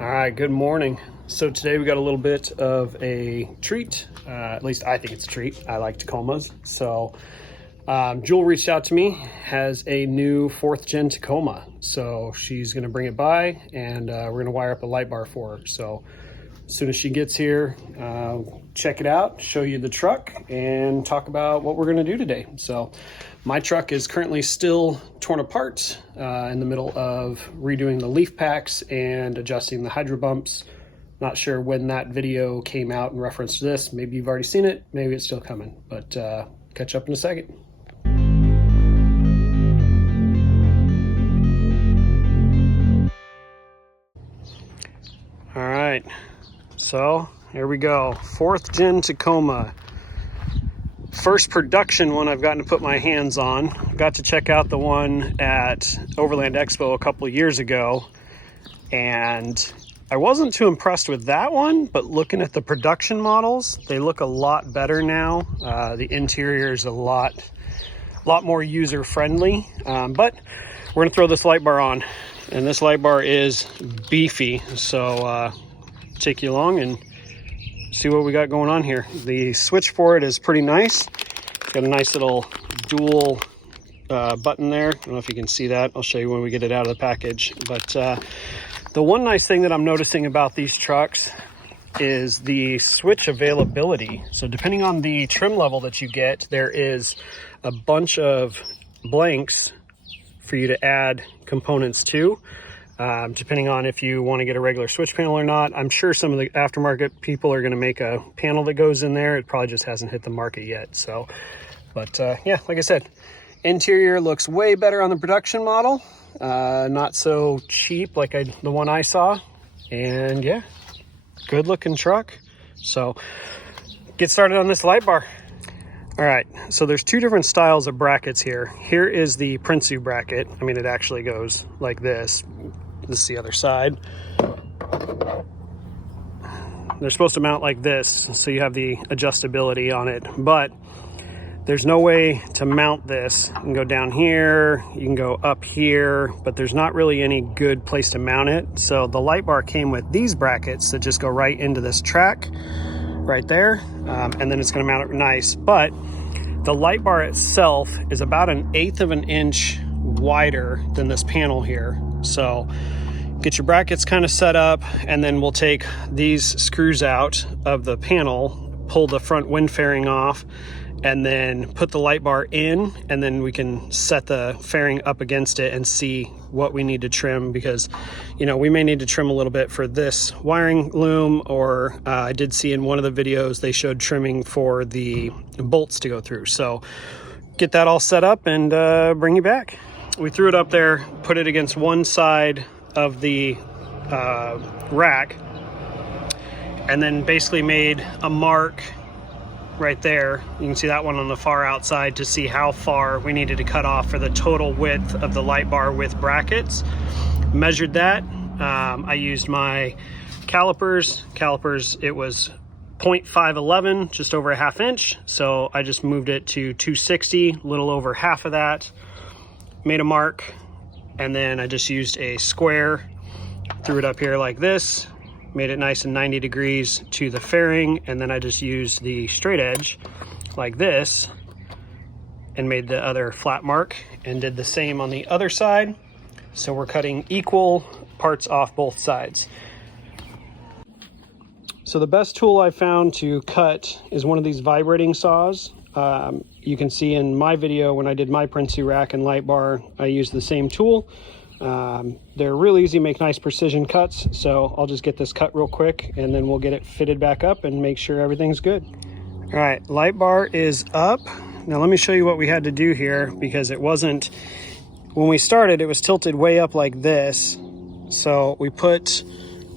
All right, good morning. So today we got a little bit of a treat. At least I think it's a treat. I like Tacomas. So Jewel reached out to me, has a new 4th gen Tacoma. So she's gonna bring it by and we're gonna wire up a light bar for her. So as soon as she gets here, check it out, show you the truck, and talk about what we're gonna do today. So my truck is currently still torn apart in the middle of redoing the leaf packs and adjusting the hydro bumps. Not sure when that video came out in reference to this. Maybe you've already seen it, maybe it's still coming, but catch up in a second. All right, so here we go. 4th gen Tacoma. First production one I've gotten to put my hands on. Got to check out the one at Overland Expo a couple of years ago, and I wasn't too impressed with that one, but looking at the production models, they look a lot better now. The interior is a lot more user-friendly, but we're gonna throw this light bar on, and this light bar is beefy, so take you along and see what we got going on here. The switch for it is pretty nice. Got a nice little dual button there. I don't know if you can see that. I'll show you when we get it out of the package. But the one nice thing that I'm noticing about these trucks is the switch availability. So depending on the trim level that you get, there is a bunch of blanks for you to add components to. Depending on if you want to get a regular switch panel or not. I'm sure some of the aftermarket people are going to make a panel that goes in there. It probably just hasn't hit the market yet. So, but yeah, like I said, interior looks way better on the production model. Not so cheap like the one I saw. And yeah, good looking truck. So get started on this light bar. All right, so there's 2 different styles of brackets here. Here is the Prinsu bracket. I mean, it actually goes like this. This is the other side. They're supposed to mount like this, so you have the adjustability on it, but there's no way to mount this. You can go down here, you can go up here, but there's not really any good place to mount it. So the light bar came with these brackets that just go right into this track right there, and then it's gonna mount it nice. But the light bar itself is about 1/8 of an inch wider than this panel here. So get your brackets kind of set up, and then we'll take these screws out of the panel, pull the front wind fairing off, and then put the light bar in, and then we can set the fairing up against it and see what we need to trim, because you know, we may need to trim a little bit for this wiring loom, or I did see in one of the videos they showed trimming for the bolts to go through. So get that all set up and bring you back. We threw it up there, put it against one side of the rack, and then basically made a mark right there. You can see that one on the far outside to see how far we needed to cut off for the total width of the light bar with brackets. Measured that. I used my calipers. It was 0.511, just over 1/2 inch. So I just moved it to 260, a little over half of that. Made a mark, and then I just used a square, threw it up here like this, made it nice and 90 degrees to the fairing, and then I just used the straight edge like this and made the other flat mark, and did the same on the other side. So we're cutting equal parts off both sides. So the best tool I found to cut is one of these vibrating saws. You can see in my video when I did my Prinsu rack and light bar, I used the same tool. They're real easy, make nice precision cuts. So I'll just get this cut real quick, and then we'll get it fitted back up and make sure everything's good. All right, light bar is up. Now let me show you what we had to do here, because it wasn't, when we started, it was tilted way up like this. So we put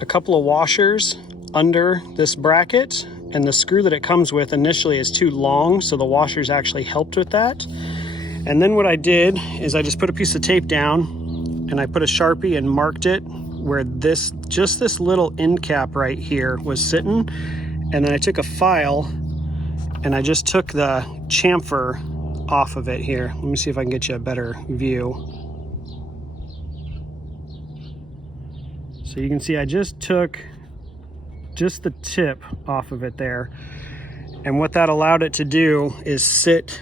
a couple of washers under this bracket, and the screw that it comes with initially is too long, so the washers actually helped with that. And then what I did is I just put a piece of tape down, and I put a Sharpie and marked it where just this little end cap right here was sitting. And then I took a file and I just took the chamfer off of it here. Let me see if I can get you a better view. So you can see I just took just the tip off of it there. And what that allowed it to do is sit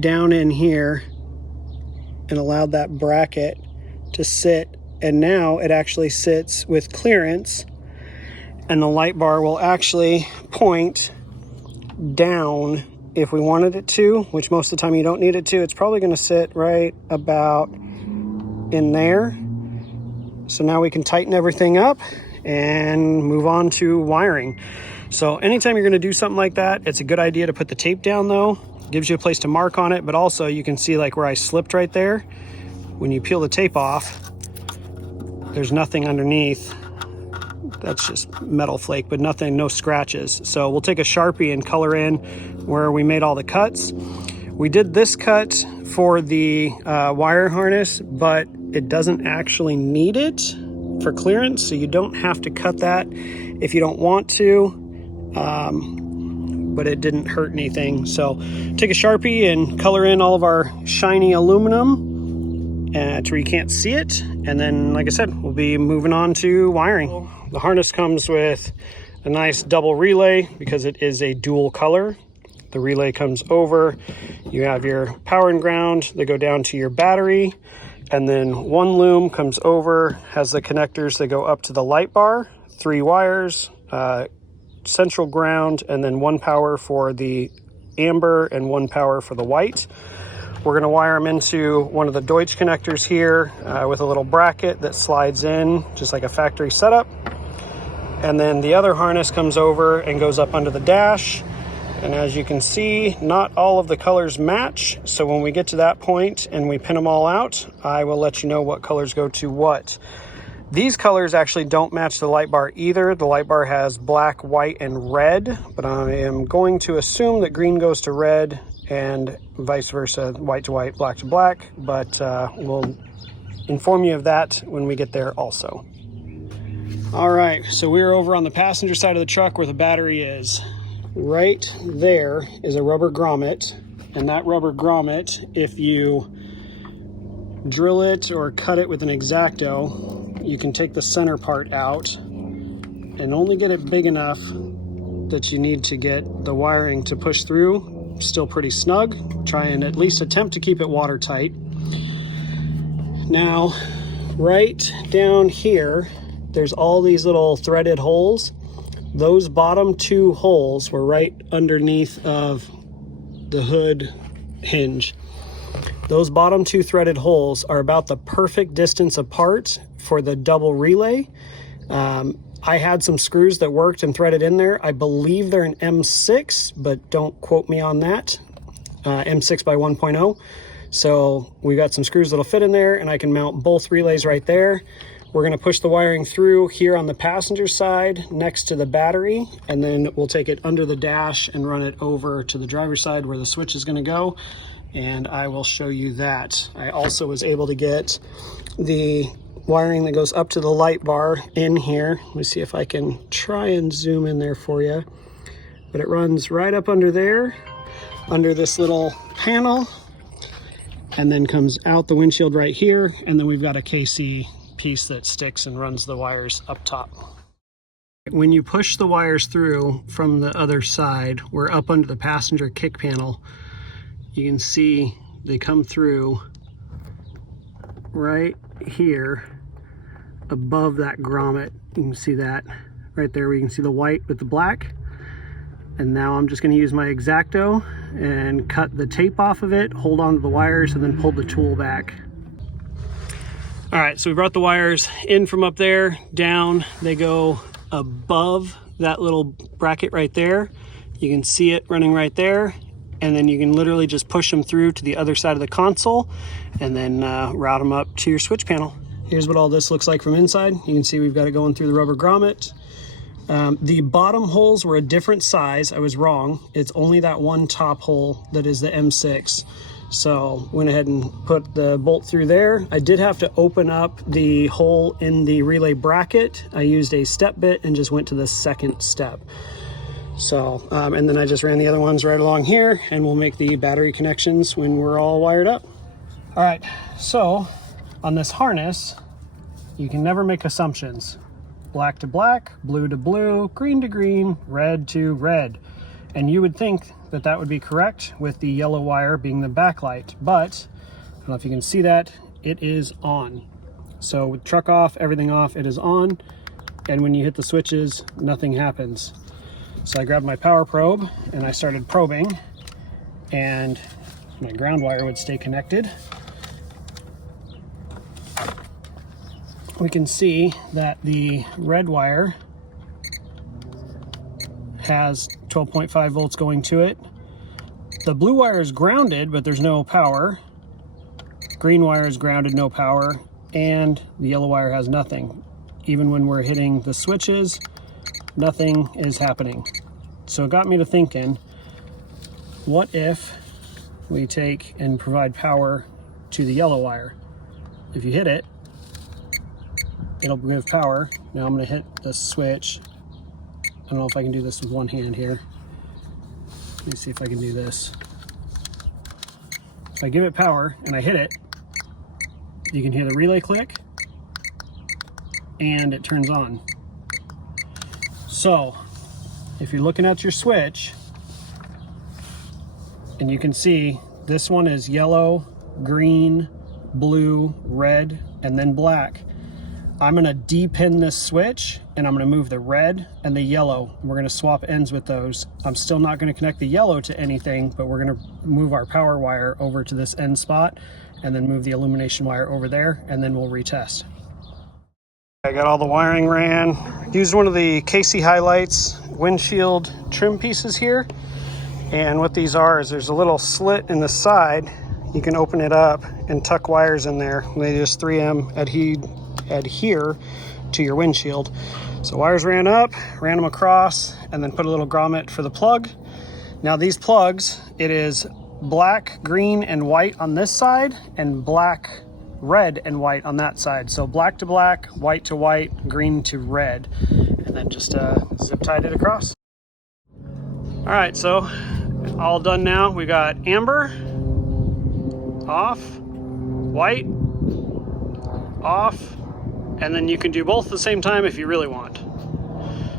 down in here and allowed that bracket to sit. And now it actually sits with clearance, and the light bar will actually point down if we wanted it to, which most of the time you don't need it to. It's probably going to sit right about in there. So now we can tighten everything up and move on to wiring. So anytime you're going to do something like that, it's a good idea to put the tape down though. It gives you a place to mark on it, but also you can see like where I slipped right there. When you peel the tape off, there's nothing underneath. That's just metal flake, but nothing, no scratches. So we'll take a Sharpie and color in where we made all the cuts. We did this cut for the wire harness, but it doesn't actually need it for clearance, so you don't have to cut that if you don't want to, but it didn't hurt anything. So take a Sharpie and color in all of our shiny aluminum to where you can't see it, and then like I said, we'll be moving on to wiring. The harness comes with a nice double relay because it is a dual color. The relay comes over, you have your power and ground that go down to your battery, and then one loom comes over, has the connectors that go up to the light bar, 3 wires, central ground, and then 1 power for the amber and 1 power for the white. We're going to wire them into one of the Deutsch connectors here with a little bracket that slides in just like a factory setup. And then the other harness comes over and goes up under the dash. And as you can see, not all of the colors match. So when we get to that point and we pin them all out, I will let you know what colors go to what. These colors actually don't match the light bar either. The light bar has black, white, and red, but I am going to assume that green goes to red and vice versa, white to white, black to black, but we'll inform you of that when we get there also. All right, so we're over on the passenger side of the truck where the battery is. Right there is a rubber grommet, and that rubber grommet, if you drill it or cut it with an X-Acto, you can take the center part out and only get it big enough that you need to get the wiring to push through. Still pretty snug. Try and at least attempt to keep it watertight. Now, right down here, there's all these little threaded holes. Those bottom 2 holes were right underneath of the hood hinge. Those bottom 2 threaded holes are about the perfect distance apart for the double relay. I had some screws that worked and threaded in there. I believe they're an M6, but don't quote me on that. M6 by 1.0. So we got some screws that'll fit in there, and I can mount both relays right there. We're going to push the wiring through here on the passenger side next to the battery, and then we'll take it under the dash and run it over to the driver's side where the switch is going to go, and I will show you that. I also was able to get the wiring that goes up to the light bar in here. Let me see if I can try and zoom in there for you. But it runs right up under there, under this little panel, and then comes out the windshield right here, and then we've got a KC piece that sticks and runs the wires up top. When you push the wires through from the other side, we're up under the passenger kick panel. You can see they come through right here above that grommet. You can see that right there where you can see the white with the black. And now I'm just going to use my X-Acto and cut the tape off of it, hold on to the wires, and then pull the tool back. All right, so we brought the wires in from up there, down. They go above that little bracket right there. You can see it running right there. And then you can literally just push them through to the other side of the console and then route them up to your switch panel. Here's what all this looks like from inside. You can see we've got it going through the rubber grommet. The bottom holes were a different size. I was wrong. It's only that one top hole that is the M6. So went ahead and put the bolt through there. I did have to open up the hole in the relay bracket. I used a step bit and just went to the second step. So, and then I just ran the other ones right along here, and we'll make the battery connections when we're all wired up. All right, so on this harness, you can never make assumptions. black to black, blue to blue, green to green, red to red. And you would think that that would be correct with the yellow wire being the backlight, but I don't know if you can see that, it is on. So with truck off, everything off, it is on. And when you hit the switches, nothing happens. So I grabbed my power probe and I started probing, and my ground wire would stay connected. We can see that the red wire has 12.5 volts going to it. The blue wire is grounded, but there's no power. Green wire is grounded, no power, and the yellow wire has nothing. Even when we're hitting the switches, nothing is happening. So it got me to thinking, what if we take and provide power to the yellow wire? If you hit it, it'll give power. Now I'm going to hit the switch. I don't know if I can do this with one hand here. Let me see if I can do this. If I give it power and I hit it, you can hear the relay click and it turns on. So if you're looking at your switch, and you can see this one is yellow, green, blue, red, and then black. I'm gonna depin this switch and I'm gonna move the red and the yellow. We're gonna swap ends with those. I'm still not gonna connect the yellow to anything, but we're gonna move our power wire over to this end spot and then move the illumination wire over there, and then we'll retest. I got all the wiring ran. Used one of the Casey Highlights windshield trim pieces here. And what these are is there's a little slit in the side. You can open it up and tuck wires in there. And they just 3M adhere to your windshield. So wires ran up, ran them across, and then put a little grommet for the plug. Now these plugs, it is black, green, and white on this side, and black, red, and white on that side. So black to black, white to white, green to red, and then just zip tied it across. All right, so all done now. We got amber, off, white, off, and then you can do both at the same time if you really want.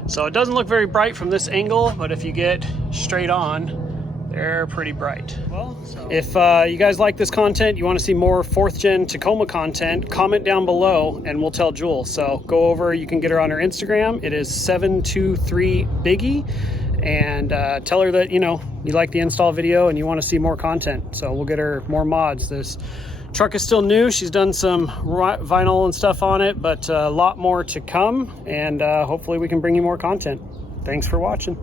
So it doesn't look very bright from this angle, but if you get straight on, they're pretty bright. Well, if you guys like this content, you want to see more 4th gen Tacoma content, comment down below and we'll tell Jewel. So go over, you can get her on her Instagram. It is 723biggie, and tell her that, you know, you like the install video and you want to see more content. So we'll get her more mods. This truck is still new. She's done some vinyl and stuff on it, but a lot more to come, and hopefully we can bring you more content. Thanks for watching.